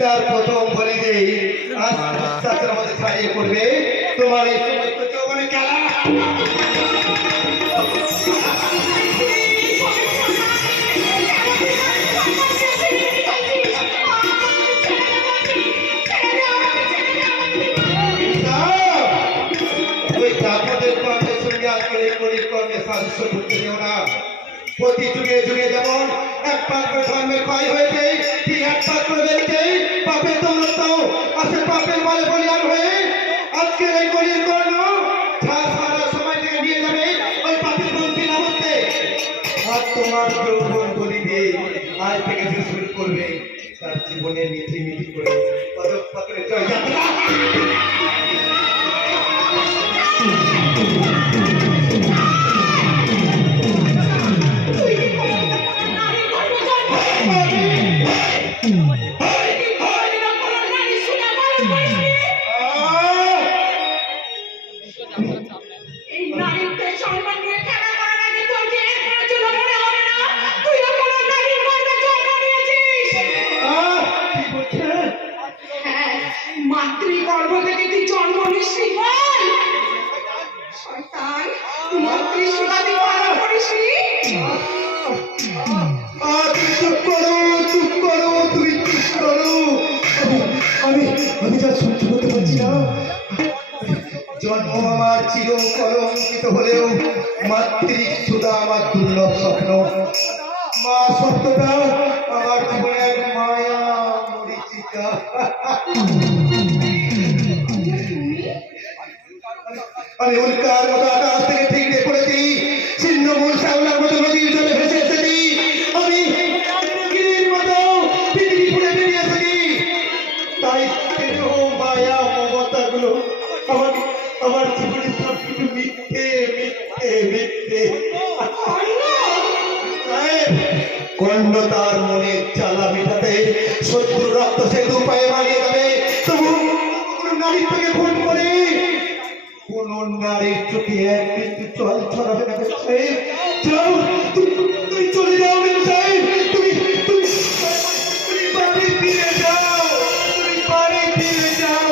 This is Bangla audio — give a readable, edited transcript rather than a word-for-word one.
তার প্রথম বলি যে আজ চাচার মধ্যে ছাড়িয়ে পড়বে তোমার এই সমস্ত যৌবনে খেলা। প্রতি যুগে যুগে যেমন এক পাত্র ধর্মের ক্ষয় হয়েছে, ঠিক এক পাত্র দেখছে পাপের দৌলতটাও আছে পাপের বলে বলিয়ান হয়ে আজকের এই কলির কর্ণ সারা সময় থেকে নিয়ে যাবে ওই পাপের পন্থী নামতে। আর তোমার যৌবন বলি দিয়ে আজ থেকে যে শুরু করবে তার জীবনে মিঠি মিঠি করে পদক পাত্রে জয় যাত্রা। মাতৃগর্ভ থেকে তুই জন্ম নিশ্চিত শয়তান, তুই মাতৃসুরাদি পালন করিসনি। চুপ করো, চুপ করো, তুমি চুপ করো। আমি যা সহ্য করতে পারছি না। জন্ম আমার চির কলঙ্কিত হলেও মাতৃসুধা আমার দুর্লভ স্বপ্ন। মা শব্দটা আমার জীবনে এক মায়া মরিচিকা। আমি উল্কার মতো আকাশ থেকে ঠিকরে পড়েছি, ছিন্নমূল শ্যাওলার মতো নদীর জলে ভেসে এসেছি, আমি গিরির মতো পৃথিবী পুড়ে বেরিয়ে এসেছি। তাই মায়া মমতা গুলো আমার জীবনে সব কিছু মিথ্যে মিথ্যে মিথ্যে। কর্ণ তার মনের জ্বালা মেটাতে শত্রু রক্ত সেতু উপায়ে মারিয়ে যাবে, তবু নারীর থেকে ফোন করে কোন নারীর চোখে এক কিন্তু জল ছড়াবে না। যাও, তুমি চলে যাও সাহেব, তুমি বাড়ি ফিরে যাও, তুমি বাড়ি ফিরে যাও।